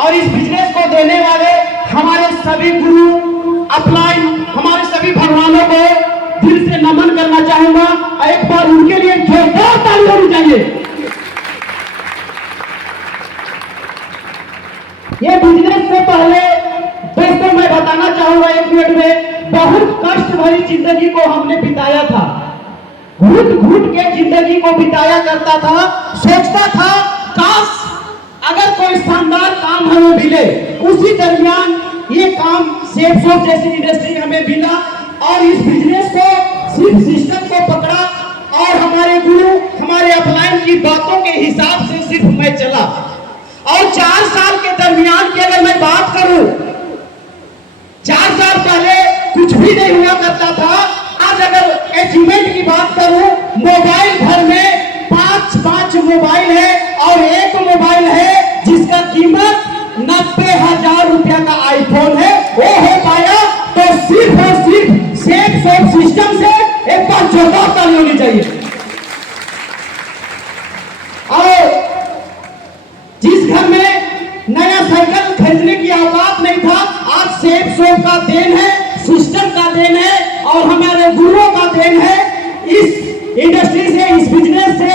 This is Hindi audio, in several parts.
और इस बिजनेस को देने वाले हमारे सभी गुरु अपलाइन, हमारे सभी भगवानों को दिल से नमन करना चाहूंगा और एक बार उनके लिए जोरदार ताली होनी चाहिए। ये बिजनेस से पहले दोस्तों मैं बताना चाहूंगा 1 मिनट में, बहुत कष्ट भरी जिंदगी को हमने बिताया था, घुट घुट के जिंदगी को बिताया करता था। सोचता था काश अगर कोई शानदार काम हमें मिले। उसी दरमियान ये काम सेफ शॉप जैसी इंडस्ट्री हमें मिला और इस बिजनेस को सिर्फ सिस्टम को पकड़ा और हमारे गुरु हमारे अपलाइन की बातों के हिसाब से सिर्फ मैं चला। और 4 साल के दरमियान की अगर मैं बात करूं, 4 साल पहले कुछ भी नहीं हुआ करता था। आज अगर अचीवमेंट की बात करूं, मोबाइल घर में 5 मोबाइल है और एक मोबाइल है जिसका कीमत 90,000 रुपया का आईफोन है, वो हो पाया तो सिर्फ और सिर्फ सेफ शॉप सिस्टम से। एक बार जोरदार ताली होनी चाहिए। और जिस घर में नया साइकिल खरीदने की औकात नहीं था, आज सेफ शॉप का देन है, सिस्टम का देन है और हमारे गुरुओं का देन है। इस इंडस्ट्री से, इस बिजनेस से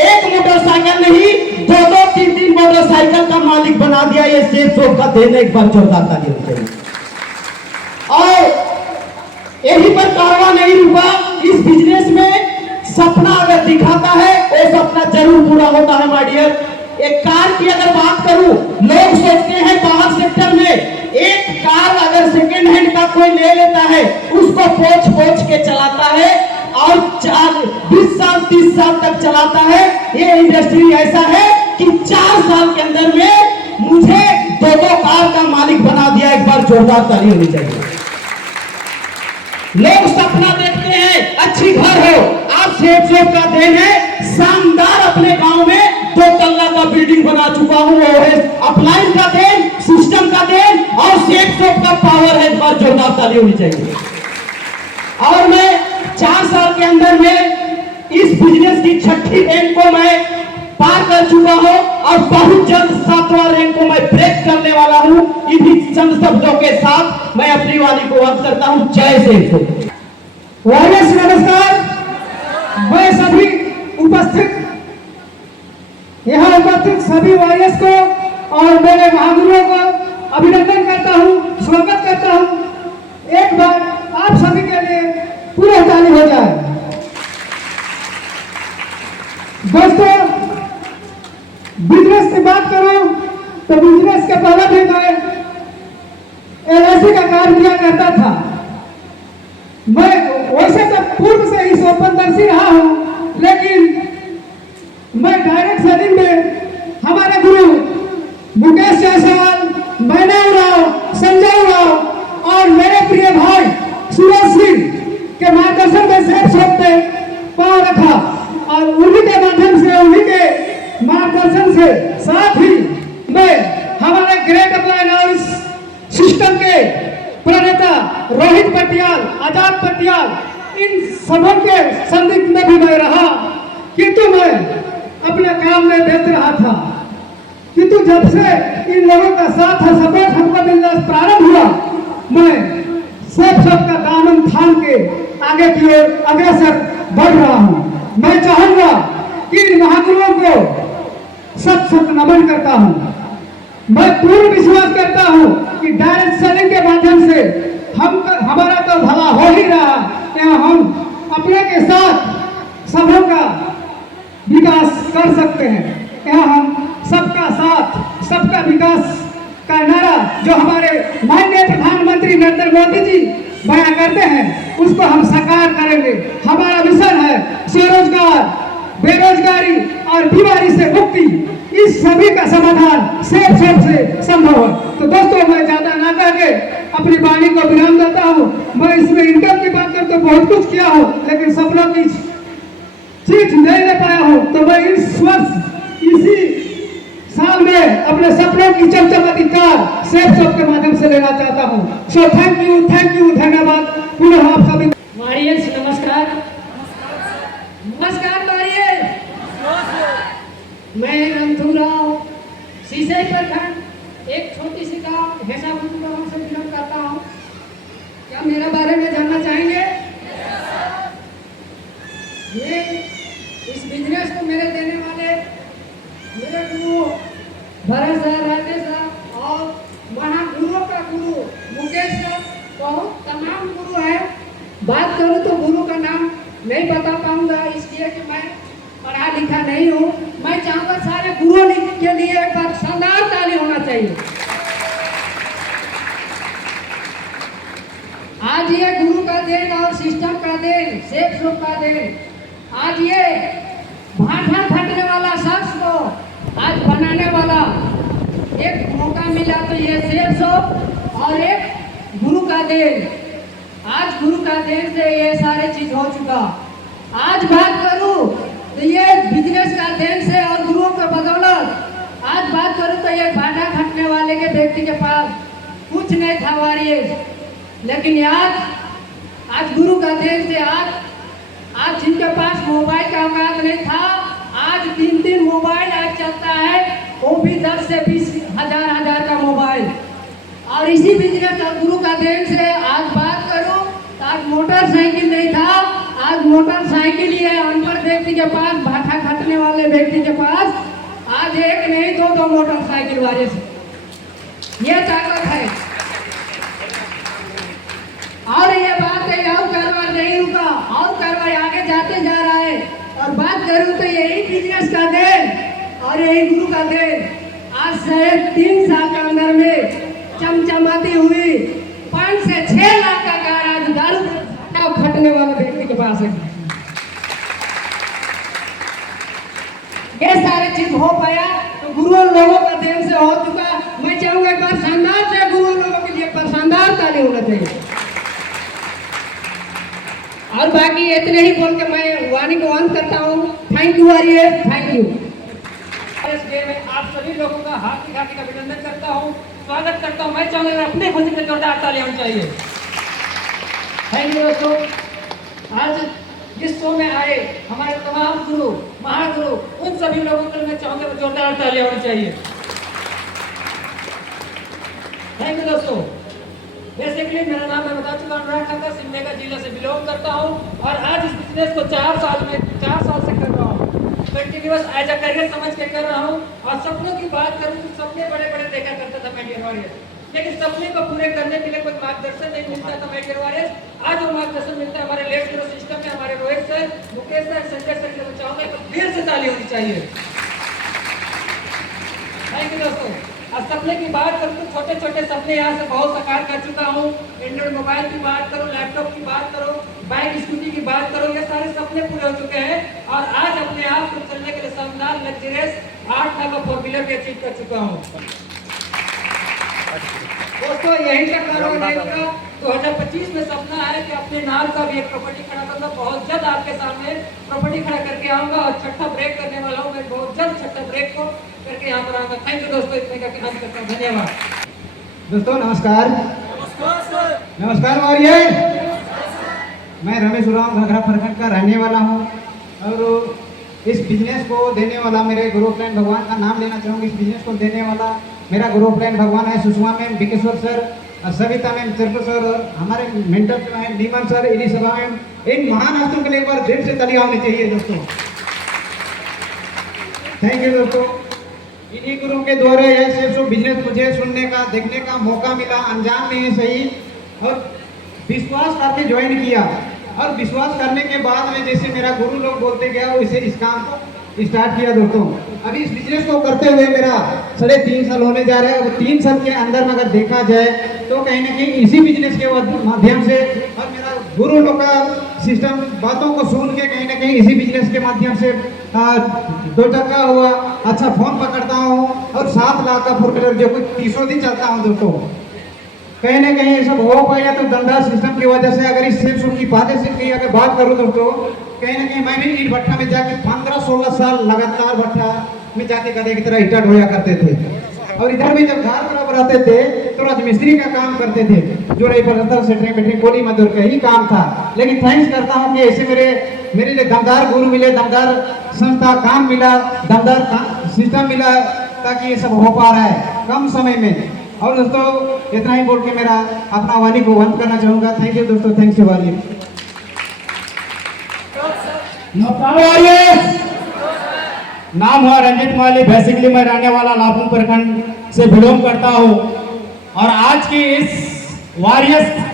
एक मोटरसाइकिल नहीं 2-2, 3-3 मोटरसाइकिल का मालिक बना दिया। ये सेफ शॉप का देन है। एक बार जोरदार ताली होनी चाहिए। और यही पर कारवां नहीं रुका। इस बिजनेस में सपना अगर दिखाता है वो सपना जरूर पूरा होता है माय डियर। एक कार की अगर बात करूं, लोग सोचते हैं बाहर सेक्टर में एक कार अगर सेकेंड हैंड का कोई ले लेता है उसको पोंछ के चलाता है और 20 साल 30 साल तक चलाता है। ये इंडस्ट्री ऐसा है कि 4 साल के अंदर में मुझे 2 कार का मालिक बना दिया। एक बार जोरदार ताली होनी चाहिए। लोग सपना देखते हैं अच्छी घर हो, आप सेफ शॉप का देन है। शानदार अपने गांव में 2 तल्ला का बिल्डिंग बना चुका हूं, वो है अपलाइन का देन, सिस्टम का देन और सेफ शॉप का पावर है। एक बार जोरदार ताली होनी चाहिए। और मैं 4 साल के अंदर में इस बिजनेस की 6ठी रैंक को मैं पार कर चुका हूं और बहुत जल्द 7वां रैंक को मैं ब्रेक करने वाला हूं। इन्हीं चंद शब्दों के साथ मैं अपनी वाणी को अंत करता हूं। जय सेफ शॉप। वारियर्स नमस्कार। मैं सभी उपस्थित यहाँ उपस्थित सभी वारियर्स को और मेरे महागुरुओं को अभिनंदन करता हूँ, स्वागत करता हूँ। एक बार आप सभी के लिए पूरी ताली हो जाए। दोस्तों, बिजनेस की बात करूं तो बिजनेस के पहले भी मैं LIC का कार्य किया करता था। मैं वैसे तो पूर्व से ही स्वपनदर्शी रहा हूं, लेकिन मैं डायरेक्ट सेलिंग में हमारे गुरु मुकेश जायसवाल, मैनाव राव, संजय राव और मेरे प्रिय भाई सूरज सिंह के मार्गदर्शन में सेफ शॉप पे पांव रखा और उन्हीं के माध्यम से, उन्हीं के मार्गदर्शन से, साथ ही मैं हमारे ग्रेट अपलाइन और इस सिस्टम के प्रणेता रोहित पटियाल, आजाद पटियाल, इन सबों के संदिग्ध में भी मैं रहा, किंतु मैं अपने काम में व्यस्त रहा था। किंतु जब से इन लोगों का साथ और सपोर्ट हमको मिलना प्रारंभ हुआ, मैं सेफ शॉप का दामन थाम के आगे की ओर अग्रसर बढ़ रहा हूँ। मैं चाहूंगा कि इन महागुरुओं को सत नमन करता हूँ। मैं पूर्ण विश्वास करता हूँ कि डायरेक्ट सेलिंग के माध्यम से हमारा तो भला हो ही रहा है। हम अपने के साथ सबों का विकास कर सकते हैं। यहाँ हम सबका साथ, सबका विकास का नारा जो हमारे माननीय प्रधानमंत्री नरेंद्र मोदी जी बयां करते हैं, उसको हम साकार करेंगे। हमारा मिशन है स्वरोजगार, बेरोजगारी और बीमारी से मुक्ति। इस सभी का समाधान सेफ शॉप से संभव है। तो दोस्तों, मैं ज्यादा ना करके अपनी वाणी को विराम देता हूँ। मैं इसमें इनकम की बात कर तो बहुत कुछ किया हूँ, लेकिन सपनों की चीज नहीं ले पाया हूँ। तो मैं इस वर्ष इसी साल में अपने सपनों की चमचमाती कार सेफ शॉप के माध्यम से लेना चाहता हूँ। सो थैंक यू, धन्यवाद। पुनः आप सभी वारियर्स नमस्कार। नमस्कार वारियर। मैं रंथूराव, सीसई प्रखंड एक छोटी सी गाँव हेसा गाँव से बिलोंग करता हूँ। क्या मेरे बारे में जानना चाहेंगे? ये इस बिजनेस को मेरे देने वाले मेरे गुरु भरत सर, राजेश सर और महागुरुओं का गुरु मुकेश सर, बहुत तमाम गुरु हैं। बात करूँ तो गुरु का नाम नहीं बता पाऊंगा, इसलिए कि मैं पढ़ा लिखा नहीं हूँ। मैं चाहूँगा सारे गुरुओं के लिए एक बार शानदार ताली होना चाहिए। आज ये गुरु का देन और सिस्टम का देन, सेफ शॉप का देन, आज ये भाटा फटने वाला शख्स को आज बनाने वाला एक मौका मिला, तो ये सेफ शॉप और एक गुरु का देन। आज गुरु का देन से ये सारे चीज हो चुका। आज बात करूं तो ये बिजनेस का देन से और गुरुओं के बदौलत आज बात करूं तो ये भाटा खटने वाले के व्यक्ति के पास कुछ नहीं था वारिस, लेकिन आज गुरु का देन से आज जिनके पास मोबाइल का औकात नहीं था, आज 3 मोबाइल आज चलता है, वो भी 10 से 20 हजार का मोबाइल। और इसी बिजनेस और गुरु का देन से आज बात करूं तो आज मोटरसाइकिल नहीं था, आज मोटरसाइकिल ही है अनपढ़ व्यक्ति के पास, भाटा खटने वाले व्यक्ति के पास आज एक नहीं दो मोटरसाइकिल वाले से। ये ताकत है। और ये बात है और कारोबार नहीं रुका, और कारोबार आगे जाते जा रहा है। और बात करूं तो यही बिजनेस का देन और यही गुरु का देन आज से 3 साल के अंदर में चमचमाती हुई 5 से 6 लाख का कार आज दारू खटने वाले व्यक्ति के पास है। ये सारे चीज हो पाया तो गुरु लोगों का देन से हो चुका। मैं चाहूंगा एक बार शानदार से गुरु लोगों के लिए एक बार शानदार ताली होना चाहिए। और बाकी इतने ही बोल के मैं वाणी को अंत करता हूँ। Thank you warrior, thank you. इस डे में आप सभी लोगों का हार्दिक अभिनंदन करता हूँ, स्वागत करता हूँ। मैं चाहूँगा अपने खुशी में जोरदार ताली होनी चाहिए। थैंक यू दोस्तों। आज इस शो में आए हमारे तमाम गुरु महागुरु, उन सभी लोगों के लिए मैं चाहूँगा जोरदार ताली होनी चाहिए। थैंक यू दोस्तों। बेसिकली मेरा नाम मैं बता चुका, अनुराग ठाकर, सिमडेगा जिला से बिलोंग करता हूँ और आज इस बिजनेस को 4 साल से कर रहा हूँ। कंटिन्यूअस एज अ करियर समझ के कर रहा हूँ। और सपनों की बात करूँ तो सपने बड़े बड़े देखा करता था मैं डियर वॉरियर्स, लेकिन सपने को पूरे करने के लिए कोई मार्गदर्शन नहीं मिलता था मैं डियर वॉरियर्स। आज वो मार्गदर्शन मिलता है हमारे लेट जीरो सिस्टम में, हमारे Rohit sir, Mukesh sir, Sanjay sir के लिए चाहूँगा एक फिर से ताली होनी चाहिए। थैंक यू दोस्तों। और सपने की बात करूँ तो छोटे छोटे सपने यहाँ से बहुत साकार कर चुका हूँ। एंड्रॉइड मोबाइल की बात करो, लैपटॉप की बात करो, बाइक स्कूटी की बात करो, ये सारे सपने पूरे हो चुके हैं। और आज अपने आप को चलने के लिए शानदार लग्जरियस 8 लाख का 4 व्हीलर भी अचीव कर चुका हूँ। दोस्तों यही तक कारोबार 2025 में सपना है कि अपने नाम का भी एक प्रॉपर्टी खड़ा करूंगा। बहुत जल्द आपके सामने प्रॉपर्टी खड़ा करके आऊंगा और छठा ब्रेक करने वाला हूँ मैं, बहुत जल्द छठा ब्रेक को करके यहाँ पर आऊंगा। थैंक यू दोस्तों, इतने का अंत करता हूँ। धन्यवाद दोस्तों। नमस्कार। नमस्कार वारियर। मैं रमेश उरांव घघरा प्रखंड का रहने वाला हूँ और इस बिजनेस को देने वाला मेरे गुरु फ्रेंड भगवान का नाम लेना चाहूँगी। इस बिजनेस को देने वाला मेरा गुरु फ्रेंड भगवान है Sushma ma'am, Vikeshwar sir, Savita ma'am, Charko sir और हमारे मेंटर जो हैं नीमन सर, इलिसभा मैम। इन महान हस्तों के लिए एक बार दिल से तालियां होनी चाहिए दोस्तों। थैंक यू दोस्तों। इन्हीं गुरुओं के द्वारा यह सेफ बिजनेस मुझे सुनने का, देखने का मौका मिला। अनजान में ही सही और विश्वास करके ज्वाइन किया और विश्वास करने के बाद में जैसे मेरा गुरु लोग बोलते गया वैसे इस काम को स्टार्ट किया दोस्तों। अभी इस बिजनेस को करते हुए मेरा 3.5 साल होने जा रहा है। वो 3 साल के अंदर में अगर देखा जाए तो कहीं ना कहीं इसी बिजनेस के माध्यम से और मेरा गुरु लोग का सिस्टम बातों को सुन के कहीं ना कहीं इसी बिजनेस के माध्यम से 2 टका हुआ, अच्छा फोन पकड़ता हूँ और 7 लाख का 4 व्हीलर जो कुछ 300 दिन चलता हूँ दोस्तों। कहीं ना कहीं ये सब हो पाया तो दमदार सिस्टम की वजह से। अगर इस सेफ की पार्टनरशिप की अगर बात करूँ दोस्तों, कहीं ना कहीं मैंने ईट भट्टा में जाके 15-16 साल लगातार भट्टा में जाके गधे की तरह हिटट होया करते थे। और इधर भी जब घर बराबर आते थे तो राजमिस्त्री का काम करते थे, जो रही पलस्तर सेटरिंग बेटरिंग कोली मजदूर का ही काम था। लेकिन थैंक्स करता हूँ कि ऐसे मेरे लिए दमदार गुरु मिले, दमदार संस्था काम मिला, दमदार सिस्टम मिला, ताकि ये सब हो पा रहा है। कम समय में। और दोस्तों इतना ही बोल के मेरा अपना वाणी को बंद करना चाहूँगा। थैंक यू दोस्तों, थैंक्स यू वॉरियर्स। नाम हुआ रंजित माली। बेसिकली मैं रहने वाला लापुंग प्रखंड से बिलोंग करता हूँ और आज की इस वॉरियर्स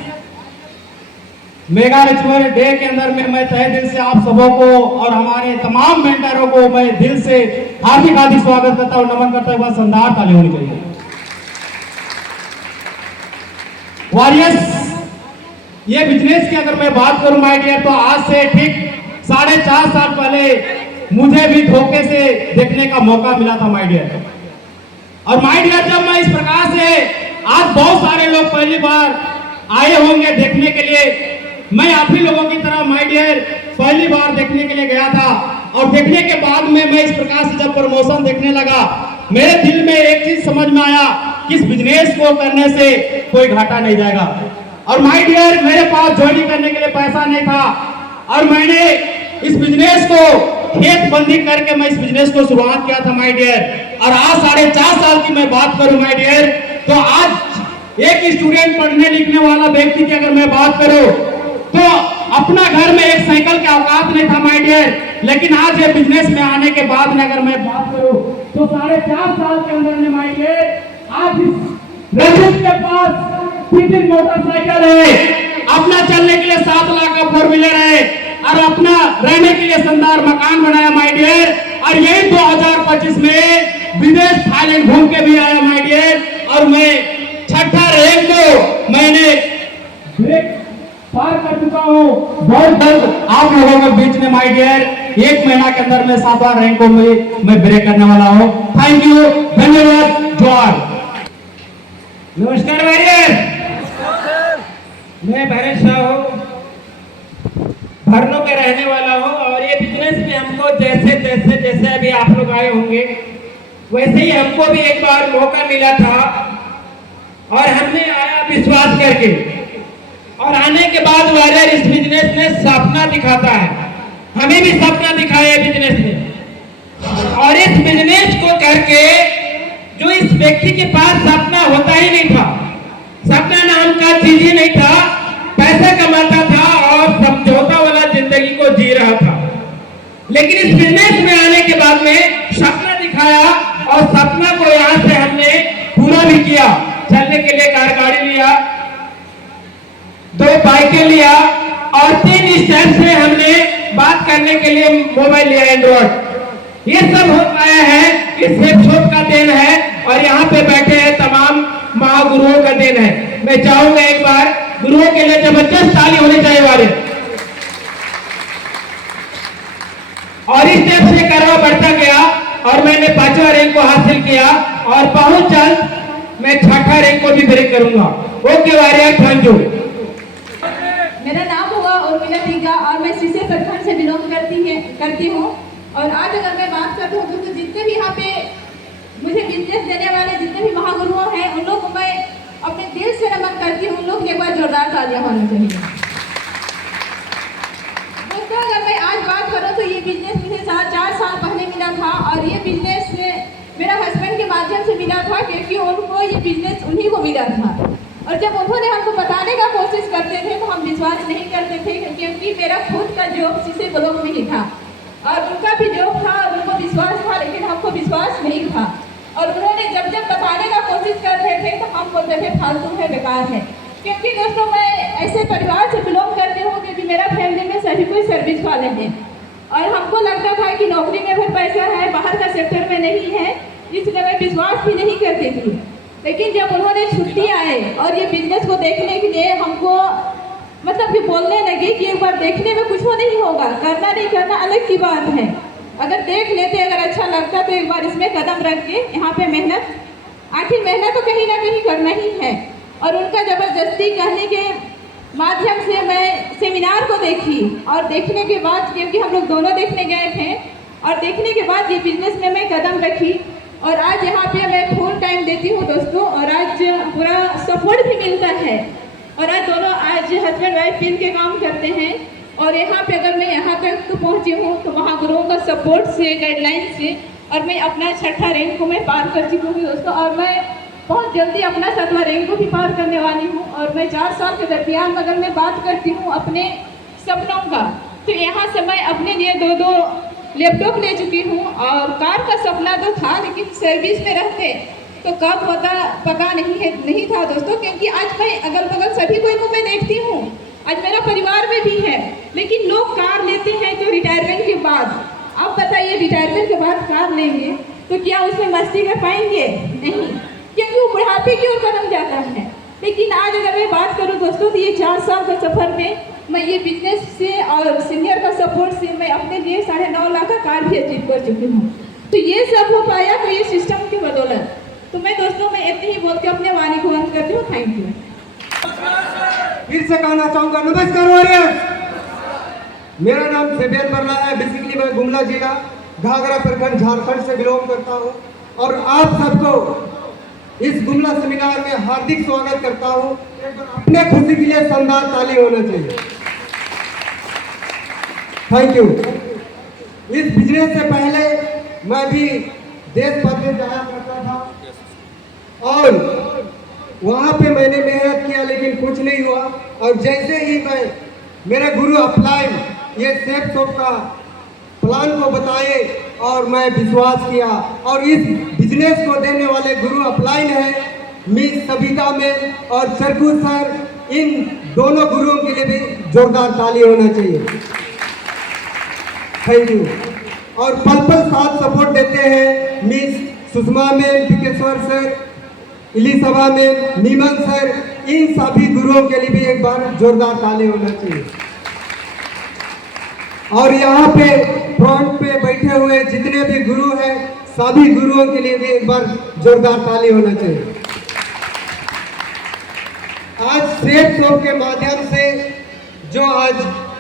मेगा रिचुअल डे के अंदर में मैं तहे दिल से आप सबों को और हमारे तमाम मेंटरों को मैं दिल से हार्दिक हार्दिक स्वागत करता हूँ, नमन करता हूँ। शानदार ताली होनी चाहिए। वॉरियर्स, ये बिजनेस की अगर मैं बात करूं माय डियर, तो आज से ठीक 4.5 साल पहले मुझे भी धोखे से देखने का मौका मिला था माय डियर। और माय डियर, जब मैं इस प्रकार से आज बहुत सारे लोग पहली बार आए होंगे देखने के लिए, मैं आप ही लोगों की तरह माय डियर पहली बार देखने के लिए गया था। और देखने के बाद में मैं इस प्रकार से जब प्रमोशन देखने लगा, मेरे दिल में एक चीज समझ में आया कि इस बिजनेस को करने से कोई घाटा नहीं जाएगा। और माय डियर, मेरे पास ज्वाइनिंग करने के लिए पैसा नहीं था और मैंने इस बिजनेस को खेत बंदी करके मैं इस बिजनेस को शुरुआत किया था माय डियर। और आज 4.5 साल की मैं बात करूं माय डियर, तो आज एक स्टूडेंट पढ़ने लिखने वाला व्यक्ति की अगर मैं बात करूं तो अपना घर में एक साइकिल के औकात नहीं था माय डियर। लेकिन आज ये बिजनेस में आने के बाद में अगर मैं बात करूं तो 4.5 साल के अंदर में माय डियर आज इस रजत के पास 3 मोटरसाइकिल है, अपना चलने के लिए 7 लाख का 4 व्हीलर है और अपना रहने के लिए शानदार मकान बनाया माय डियर। और यही 2025 में विदेश थाईलैंड घूम के भी आया माय डियर। और मैं 6ठा रैंक को मैंने पार कर चुका हूँ। बहुत बहुत आप लोगों के बीच में माय डियर 1 महीना के अंदर में 7वां रैंक को मैं ब्रेक करने वाला हूँ। थैंक यू, धन्यवाद, जोहार। नमस्कार वॉरियर, मैं भरत शाह हूँ, भरनों के रहने वाला हूँ। और ये बिजनेस में हमको जैसे अभी आप लोग आए होंगे वैसे ही हमको भी एक बार मौका मिला था और हमने आया विश्वास करके। और आने के बाद वॉरियर इस बिजनेस में सपना दिखाता है, हमें भी सपना दिखाया बिजनेस में। और इस बिजनेस को करके जो इस व्यक्ति के पास सपना होता ही नहीं था, सपना नाम का चीज ही नहीं था, पैसा कमाता था और समझौता वाला जिंदगी को जी रहा था। लेकिन इस बिजनेस में आने के बाद में सपना दिखाया और सपना को यहाँ से हमने पूरा भी किया। चलने के लिए गाड़ी लिया, 2 बाइकें लिया और 3 स्टेप से हमने बात करने के लिए मोबाइल लिया एंड्रॉइड। ये सब हो पाया है इस सेफ शॉप का देन है और यहाँ पे बैठे हैं तमाम महागुरुओं का देन है। मैं चाहूंगा एक बार गुरुओं के लिए जबरदस्त ताली होनी चाहिए वाले। और इस स्टेप से करवा बढ़ता गया और मैंने 5वां रैंक को हासिल किया और बहुत जल्द मैं 6ठा रैंक को भी ब्रेक करूंगा। Okay warrior, thank you. मेरा नाम हुआ उर्मिला टीका और मैं सीसे प्रखंड से बिलोंग करती हूँ। और आज अगर मैं बात करती हूँ तो जितने भी यहाँ पे मुझे बिजनेस देने वाले जितने भी महागुरुओं हैं उन लोग को मैं अपने दिल से नमन करती हूँ। उन लोग एक बार जोरदार तालियां होनी चाहिए। दोस्तों, अगर मैं आज बात करूँ तो ये बिजनेस मुझे 4 साल पहले मिला था और ये बिजनेस मेरा हस्बैंड के माध्यम से मिला था क्योंकि उनको ये बिजनेस उन्हीं को मिला था। और जब उन्होंने हमको बताने का कोशिश करते थे तो हम विश्वास नहीं करते थे क्योंकि मेरा खुद का जॉब सीसे ब्लॉक में ही था और उनका भी जॉब था और उनको विश्वास था, लेकिन हमको विश्वास नहीं था। और उन्होंने जब बताने का कोशिश कर रहे थे तो हम बोलते थे फालतू है, बेकार है। क्योंकि दोस्तों, मैं ऐसे परिवार से बिलोंग करती हूँ क्योंकि मेरा फैमिली में सभी कोई सर्विस वाले हैं और हमको लगता था कि नौकरी में फिर पैसा है, बाहर का सेक्टर में नहीं है, इसलिए मैं विश्वास भी नहीं करती थी। लेकिन जब उन्होंने छुट्टी आए और ये बिजनेस को देखने के लिए हमको मतलब कि बोलने लगे कि एक बार देखने में कुछ नहीं होगा, करना नहीं करना अलग की बात है, अगर देख लेते अगर अच्छा लगता तो एक बार इसमें कदम रख के यहाँ पे मेहनत, आखिर मेहनत तो कहीं ना कहीं करना ही है। और उनका ज़बरदस्ती कहने के माध्यम से मैं सेमिनार को देखी और देखने के बाद, क्योंकि हम लोग दोनों देखने गए थे, और देखने के बाद ये बिजनेस में मैं कदम रखी और आज यहाँ पे मैं फुल टाइम देती हूँ दोस्तों। और आज पूरा सपोर्ट भी मिलता है और आज दोनों आज हस्बैंड वाइफ मिल के काम करते हैं। और यहाँ पे अगर मैं यहाँ तक तो पहुँची हूँ तो महागुरुओं का सपोर्ट से, गाइडलाइन से, और मैं अपना 6ठा रैंक को मैं पार कर चुकी हूँ दोस्तों। और मैं बहुत जल्दी अपना 7वां रैंक को भी पार करने वाली हूँ। और मैं 4 साल के दरमियान अगर मैं बात करती हूँ अपने सपनों का, तो यहाँ से मैं अपने लिए 2 लैपटॉप ले चुकी हूँ। और कार का सपना तो था, लेकिन सर्विस में रहते तो कब होता पता नहीं था दोस्तों। क्योंकि आज मैं अगल बगल सभी को मैं देखती हूँ, आज मेरा परिवार में भी है, लेकिन लोग कार लेते हैं तो रिटायरमेंट के बाद। आप बताइए, रिटायरमेंट के बाद कार लेंगे तो क्या उसमें मस्ती कर पाएंगे? नहीं, क्योंकि वो बुढ़ापे की ओर कदम जाता है। लेकिन आज अगर मैं बात करूं दोस्तों, तो ये 4 साल का सफर में मैं ये बिजनेस से और सीनियर का सपोर्ट से मैं अपने लिए 9.5 लाख का कार भी अचीव कर चुकी हूँ। तो ये सब हो पाया तो ये सिस्टम की बदौलत। तो मैं दोस्तों मैं इतनी ही बोल के अपने वाणी को अंत करती हूँ। Thank you. फिर से कहना चाहूंगा, नमस्कार वॉरियर्स। मेरा नाम सेबियन बरला है। बेसिकली मैं गुमला जिला घाघरा प्रखंड झारखंड से बिलोंग करता हूँ और आप सबको इस गुमला सेमिनार में हार्दिक स्वागत करता हूँ। अपने खुशी के लिए शानदार ताली होना चाहिए। Thank you. इस बिजनेस से पहले मैं भी देश परदेश जाया करता था और वहाँ पे मैंने मेहनत किया, लेकिन कुछ नहीं हुआ। और जैसे ही मैं मेरे गुरु अपलाइन ये सेफ शॉप का प्लान को बताए और मैं विश्वास किया, और इस बिजनेस को देने वाले गुरु अपलाइन है मिस सबिता मैम और सरकू सर। इन दोनों गुरुओं के लिए भी जोरदार ताली होना चाहिए। Thank you. और पल पल साथ सपोर्ट देते हैं miss Sushma ma'am, Vikeshwar sir, इलिसभा मैम, नीमन सर। इन सभी गुरुओं के लिए भी एक बार जोरदार ताली होना चाहिए। और यहाँ पे फ्रंट पे बैठे हुए जितने भी गुरु हैं, सभी गुरुओं के लिए भी एक बार जोरदार ताली होना चाहिए। आज सेफ शॉप के माध्यम से जो आज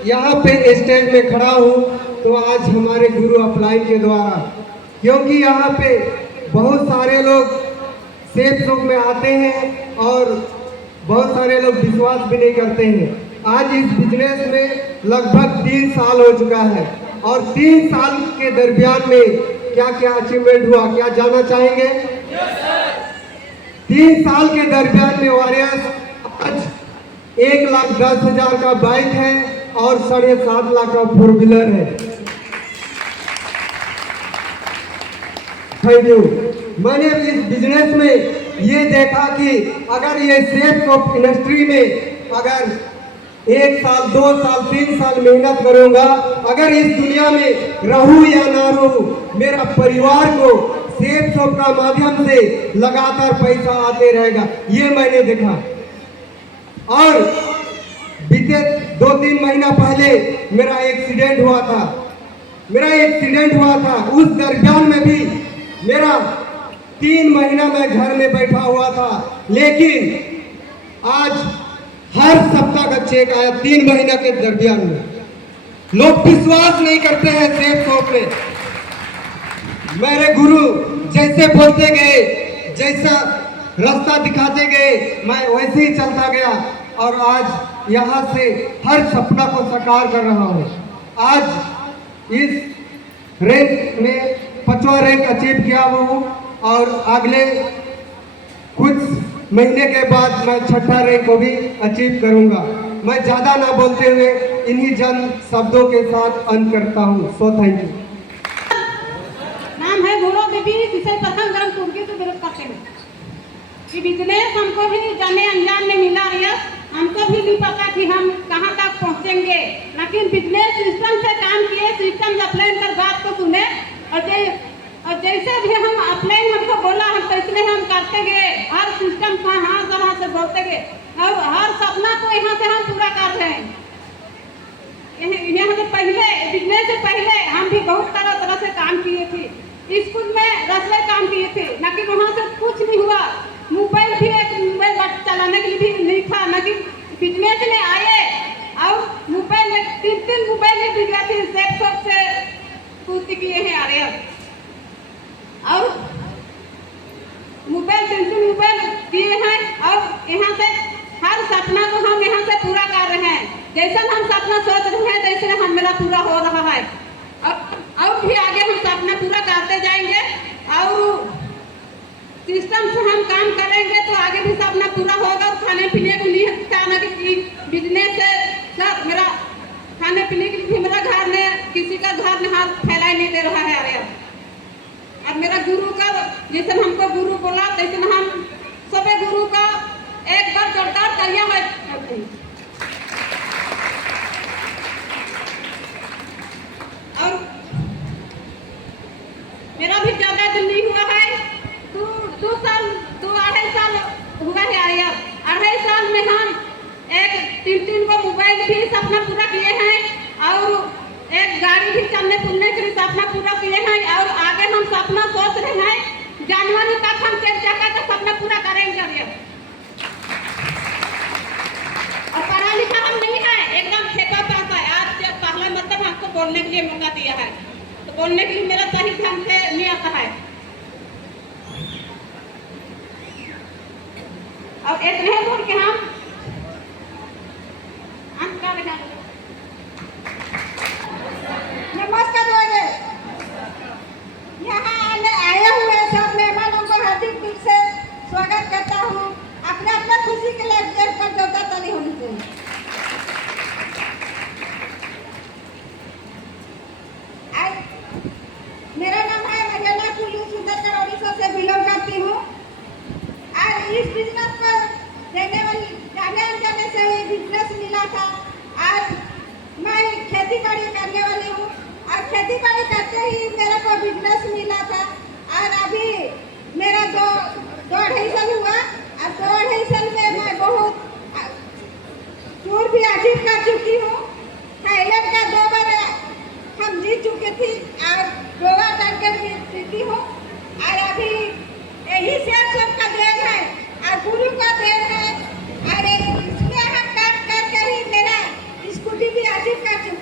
यहाँ पे स्टेज में खड़ा हूँ, तो आज हमारे गुरु अपलाइन के द्वारा, क्योंकि यहाँ पे बहुत सारे लोग सेफ शॉप में आते हैं और बहुत सारे लोग विश्वास भी नहीं करते हैं। आज इस बिजनेस में लगभग 3 साल हो चुका है और 3 साल के दरमियान में क्या क्या अचीवमेंट हुआ, क्या जानना चाहेंगे? 3 साल के दरमियान में वॉरियर्स आज 1,10,000 का बाइक है और 7.5 लाख का 4 व्हीलर है। Thank you. मैंने इस बिजनेस में ये देखा कि अगर ये सेफ शॉप इंडस्ट्री में अगर 1 साल 2 साल 3 साल मेहनत करूंगा, अगर इस दुनिया में रहूं या ना रहूं, मेरा परिवार को सेफ शॉप का माध्यम से लगातार पैसा आते रहेगा। ये मैंने देखा। और बीते 2-3 महीना पहले मेरा एक्सीडेंट हुआ था। उस दरमियान में भी मेरा 3 महीना मैं घर में बैठा हुआ था, लेकिन आज हर सप्ताह का चेक आया 3 महीना के दरमियान में। लोग विश्वास नहीं करते हैं सेफ शॉप में। मेरे गुरु जैसे बोलते गए, जैसा रास्ता दिखाते गए, मैं वैसे ही चलता गया और आज यहाँ से हर सपना को साकार कर रहा हूँ। आज इस रैंक में 5वां रैंक अचीव किया हूँ और अगले कुछ महीने के बाद मैं 6ठा रैंक को भी अचीव करूंगा। मैं ज़्यादा ना बोलते हुए इन्हीं जन शब्दों के साथ अंत करता हूँ। So thank you. नाम है गुरु बीबी जिसे प्रथम ग्रंथ कुर्की से विरोध करते हैं कि बिजनेस हमको भी जाने अनजान में मिला है। हमको भी नहीं पता कि हम कहाँ तक पहुँचेंगे, लेकिन बिजनेस सिस्टम से काम किए, सिस्टम अपलाइन कर बात को सुने और जैसे भी हम अपलाइन हमको बोला हम तैसने हम करते गए। हर सिस्टम का हर तरह से बोलते गए और हर सपना को यहाँ से हम पूरा कर रहे हैं। यहाँ से पहले बिजनेस से पहले हम भी बहुत तरह से काम किए थे। स्कूल में रसोई काम किए थे, लेकिन वहाँ से कुछ नहीं हुआ। मोबाइल भी एक मोबाइल चलाने के लिए भी नहीं था, लेकिन बिजनेस में आए और मोबाइल में 3 मोबाइल में बिगड़ा थी। सेफ शॉप से पूर्ति किए हैं आ रहे और मोबाइल 3 मोबाइल दिए हैं और यहाँ से हर सपना को हम यहाँ से पूरा कर रहे हैं। जैसा हम सपना सोच रहे हैं तैसे हम मेरा पूरा हो रहा है और भी आगे हम सपना पूरा करते जाएंगे और सिस्टम सिस्टम से हम काम करेंगे तो आगे भी सपना पूरा होगा। और खाने पीने को लिए खाना की बिजनेस से सब मेरा खाने पीने के लिए मेरा घर में किसी का घर में हाथ फैलाई नहीं दे रहा है। अरे और मेरा गुरु का जैसे हमको गुरु बोला तैसे हम सबे गुरु का एक बार जोरदार करिया है। और मेरा भी ज्यादा दिन नहीं हुआ है, 2-2.5 साल हुआ है। आया 2.5 साल में हम एक 3 को मोबाइल भी सपना पूरा किए हैं और एक गाड़ी भी चलने पुलने के लिए सपना पूरा किए हैं। और आगे हम सपना सोच रहे हैं जनवरी तक हम 4 चक्का का सपना पूरा करेंगे। और पढ़ा लिखा हम नहीं है, एकदम ठेका पास है। आज जब पहला मतलब हमको बोलने के लिए मौका दिया है तो बोलने के लिए मेरा सही ढंग से नहीं आता है। और इतने बोल के हम नमस्कार। यहाँ आए हुए सब मेहमानों को हार्दिक दिल से स्वागत करता हूँ। अपने अपने खुशी के लिए देख कर देवता तली होनी चाहिए। मेरा नाम है मगेला कुली सुंदरगढ़ उड़ीसा से बिलोंग करती हूँ। और इस बिजनेस पर जाने अनजाने से ही बिजनेस मिला था। आज मैं खेती बाड़ी करने वाली हूँ और खेती बाड़ी करते ही मेरे को बिजनेस मिला था। और अभी मेरा 2-2.5 साल हुआ और 2-2.5 साल में मैं बहुत टूर भी अचीव कर चुकी हूँ। थाईलैंड का 2 बार हम जीत चुके थे और 2 बार टारगेट भी जीती हूँ। और अभी यही से सबका देन है और गुरु का देन है। और इसमें हम काम करके ही मेरा स्कूटी भी अचीव कर चुके